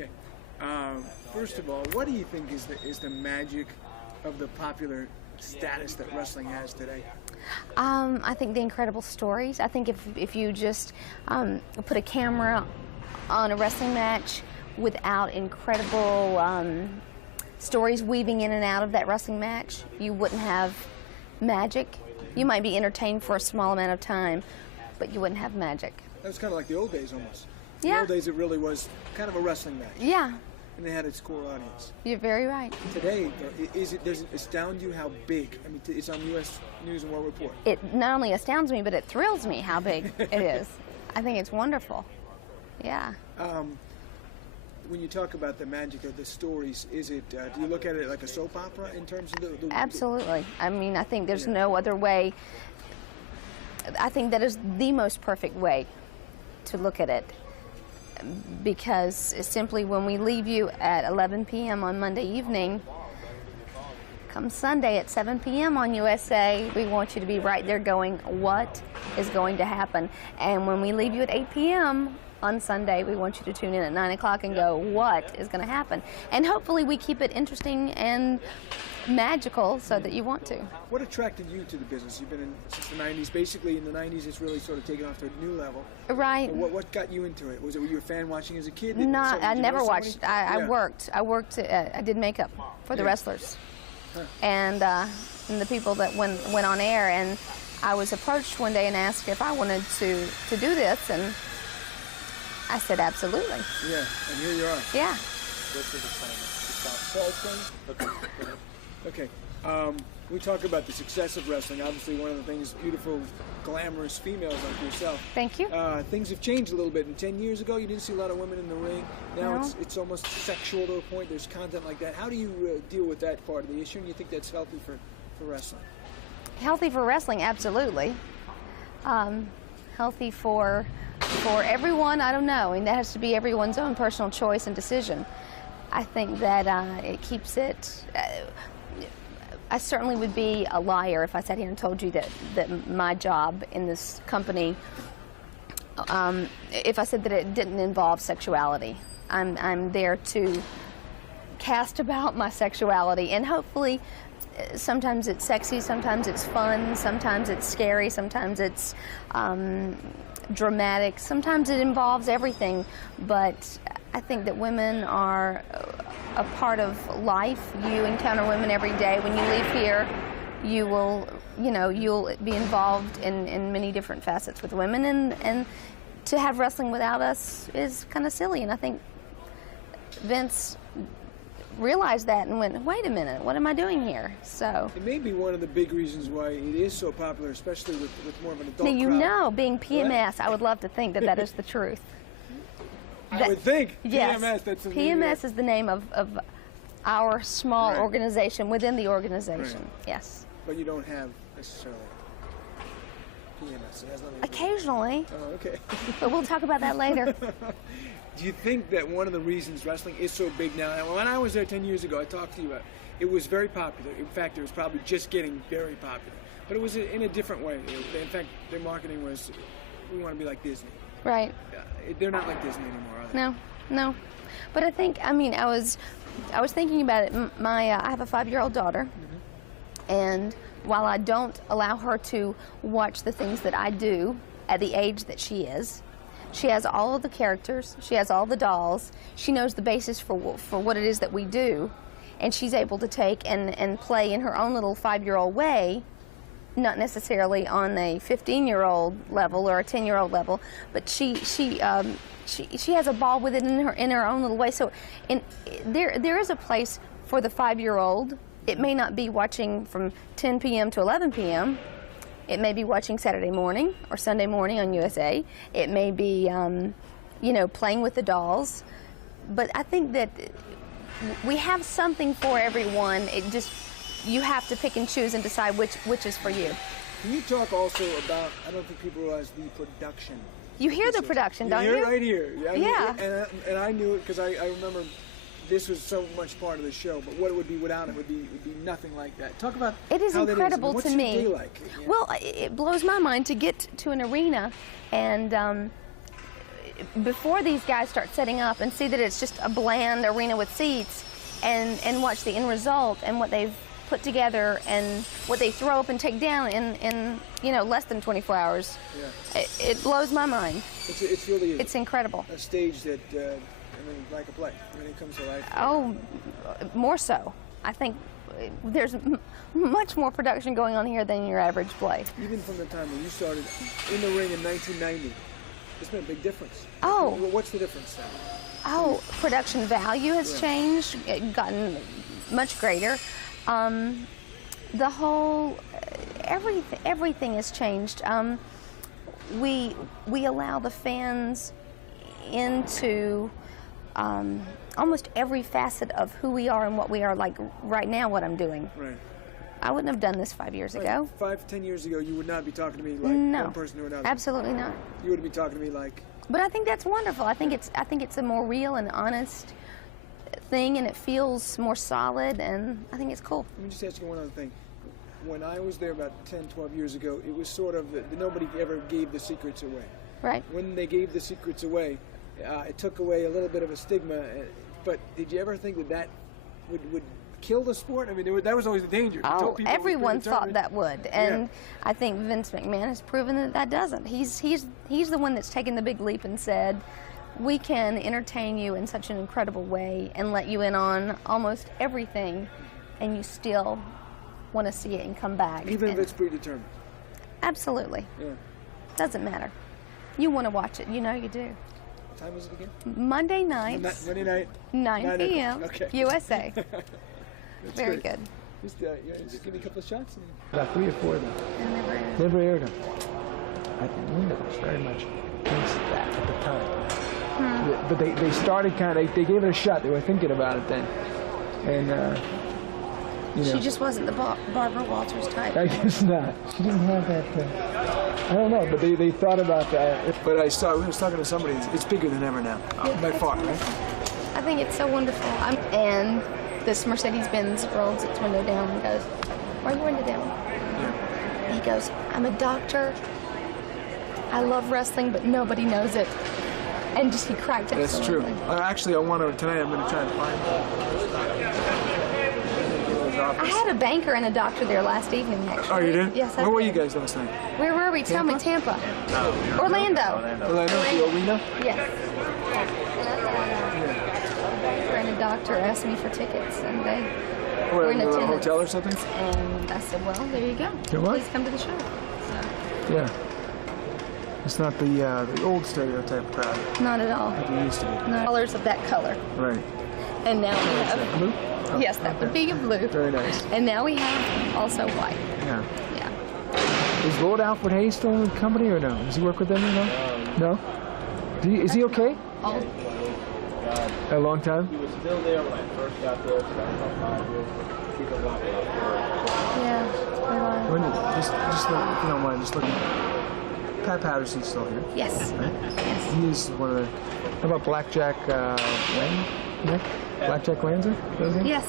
Okay. First of all, what do you think is the magic of the popular status that wrestling has today? I think the incredible stories. I think if you just put a camera on a wrestling match without incredible stories weaving in and out of that wrestling match, you wouldn't have magic. You might be entertained for a small amount of time, but you wouldn't have magic. That was kind of like the old days almost. Yeah. The old days it really was kind of a wrestling match. Yeah. And they had its core audience. You're very right. Today, does it astound you how big? I mean, it's on U.S. News and World Report. It not only astounds me, but it thrills me how big it is. I think it's wonderful. Yeah. When you talk about the magic of the stories, is it? Do you look at it like a soap opera in terms of the Absolutely. I mean, I think there's no other way. I think that is the most perfect way to look at it, because it's simply when we leave you at 11 p.m. on Monday evening, come Sunday at 7 p.m. on USA, we want you to be right there going, what is going to happen? And when we leave you at 8 p.m. on Sunday, we want you to tune in at 9 o'clock and go, what is going to happen? And hopefully we keep it interesting and magical so that you want to. What attracted you to the business? You've been in since the 90s. Basically, in the 90s, it's really sort of taken off to a new level. Right. What got you into it? Were you a fan watching as a kid? No, I never watched. I worked. I did makeup for the wrestlers, and the people that went on air. And I was approached one day and asked if I wanted to do this, and I said absolutely. Yeah, and here you are. Yeah. Okay. We talk about the success of wrestling. Obviously, one of the things, beautiful, glamorous females like yourself. Thank you. Things have changed a little bit. And 10 years ago, you didn't see a lot of women in the ring. Now No. it's almost sexual to a point. There's content like that. How do you deal with that part of the issue? And you think that's healthy for wrestling? Healthy for wrestling, absolutely. Healthy for everyone, I don't know. I mean, that has to be everyone's own personal choice and decision. I think that it keeps it. I certainly would be a liar if I sat here and told you that my job in this company, if I said that it didn't involve sexuality. I'm there to cast about my sexuality, and hopefully sometimes it's sexy, sometimes it's fun, sometimes it's scary, sometimes it's dramatic, sometimes it involves everything. But I think that women are a part of life. You encounter women every day. When you leave here, you'll be involved in many different facets with women, and to have wrestling without us is kind of silly. And I think Vince realized that and went, wait a minute, what am I doing here? So it may be one of the big reasons why it is so popular, especially with more of an adult now, you crowd. know, being PMS, I would love to think that is the truth. I would think. Yes. PMS, that's the PMS is the name of our small Right. organization within the organization. Right. Yes. But you don't have necessarily PMS. It has nothing to do with it. Occasionally, Oh, okay. but we'll talk about that later. Do you think that one of the reasons wrestling is so big now, and when I was there 10 years ago, I talked to you about it, it was very popular. In fact, it was probably just getting very popular. But it was in a different way. In fact, their marketing was, we want to be like Disney. Right. They're not like Disney anymore, are they? No. But I think, I mean, I was thinking about it. I have a 5-year-old daughter, and while I don't allow her to watch the things that I do at the age that she is, she has all of the characters, she has all the dolls, she knows the basis for what it is that we do, and she's able to take and play in her own little 5-year-old way, not necessarily on a 15-year-old level or a 10-year-old level, but she has a ball with it in her own little way. So there is a place for the 5-year-old. It may not be watching from 10 p.m. to 11 p.m. It may be watching Saturday morning or Sunday morning on USA. It may be, playing with the dolls. But I think that we have something for everyone. You have to pick and choose and decide which is for you. Can you talk also about, I don't think people realize the production. You hear the production, don't you? You hear it right here. Yeah. And I knew it because I remember this was so much part of the show, but what it would be without it would be nothing like that. Talk about it is how incredible that is. to me. What's your day like? Well, it blows my mind to get to an arena and before these guys start setting up and see that it's just a bland arena with seats, and watch the end result and what they've put together and what they throw up and take down in less than 24 hours. Yeah. It blows my mind. It's really It's incredible. a stage that like a play. It comes to life. Oh, more so. I think there's much more production going on here than your average play. Even from the time when you started in the ring in 1990, it's been a big difference. Oh. What's the difference then? Oh, production value has changed, gotten much greater. The whole, everything has changed. We allow the fans into almost every facet of who we are and what we are, like right now, what I'm doing. Right. I wouldn't have done this 5 years ago. 10 years ago, you would not be talking to me like No, one person to another. absolutely not. You would be talking to me like. But I think that's wonderful. I think it's a more real and honest thing, and it feels more solid, and I think it's cool. Let me just ask you one other thing. When I was there about 10, 12 years ago, it was sort of, nobody ever gave the secrets away. Right. When they gave the secrets away, it took away a little bit of a stigma. But did you ever think that would kill the sport? I mean, that was always the danger. Oh, everyone thought that would, and I think Vince McMahon has proven that doesn't. He's the one that's taken the big leap and said, we can entertain you in such an incredible way and let you in on almost everything, and you still want to see it and come back. Even if it's predetermined. Absolutely. Yeah. Doesn't matter. You want to watch it. You know you do. What time is it again? Monday nights. Monday night. 9 p.m. Okay. USA. That's Very great. good. Just give me a couple of shots. About 3 or 4 of them. Never aired them. I think was very much against that at the time. But they started they gave it a shot. They were thinking about it then. And, She just wasn't the Barbara Walters type. I guess not. She didn't have that, I don't know, but they thought about that. But I was talking to somebody, it's bigger than ever now, by far, right? I think it's so wonderful. And this Mercedes-Benz rolls its window down and goes, "Why are your window down?" Yeah. He goes, "I'm a doctor. I love wrestling, but nobody knows it." And just he cracked it. That's true. Actually, tonight I'm going to try and find I had a banker and a doctor there last evening, actually. Oh, you did? Yes, I Where were did. you guys last night? Where were we? Tell me, Tampa. Orlando. The arena? Yes. A banker and a doctor asked me for tickets, and they were in in a attendance. hotel or something? And I said, well, there you go. You what? Please come to the show. So, Yeah. It's not the old stereotype crowd not at all. like it used to be. No. Colors of that color. Right. And now we have... Blue? Yes, that would be a blue. Very nice. And now we have also white. Yeah. Yeah. Is Lord Alfred Hayes still in the company or no? Does he work with them or no? No? Is he okay? All A long time? He was still there when I first got there, so about 5 years. People want me up there. Yeah. When just if you don't mind, just looking. Pat Patterson's still here. Yes. Right? Yes. He is one of the. How about Blackjack Lang? Nick? Blackjack Lanza? Yes.